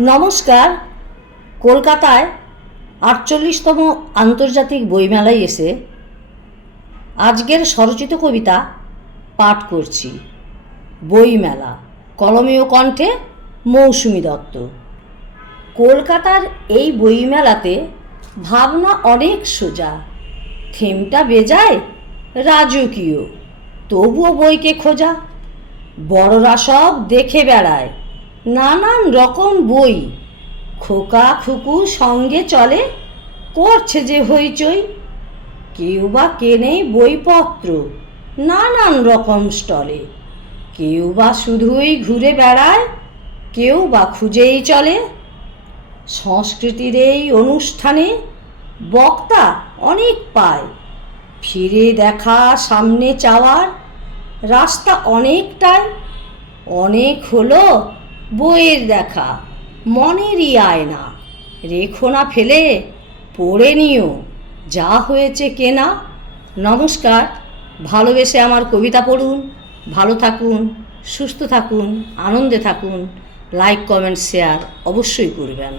নমস্কার। কলকাতায় আটচল্লিশতম আন্তর্জাতিক বইমেলায় এসে আজকের স্বরচিত কবিতা পাঠ করছি। বইমেলা, কলমীয় কণ্ঠে মৌসুমি দত্ত। কলকাতার এই বইমেলাতে ভাবনা অনেক সোজা। থেমটা বেজায় রাজকীয়। তবুও বইকে খোঁজা। বড়রা সব দেখে বেড়ায়। নানান রকম বই। খোকা খুকু সঙ্গে চলে, করছে যে হইচই। কেউ বা কেনে বইপত্র, নানান রকম স্টলে। কেউ বা শুধুই ঘুরে বেড়ায়, কেউ বা খুঁজেই চলে। সংস্কৃতির এই অনুষ্ঠানে বক্তা অনেক পায়। ফিরে দেখা সামনে চাওয়ার রাস্তা অনেকটাই। অনেক হলো বইয়ের দেখা, মনেরই আয়না। রেখো না ফেলে, পড়ে নিও। যা হয়েছে কেনা নমস্কার, ভালোবেসে আমার কবিতা পড়ুন। ভালো থাকুন, সুস্থ থাকুন, আনন্দে থাকুন। লাইক, কমেন্ট, শেয়ার অবশ্যই করবেন।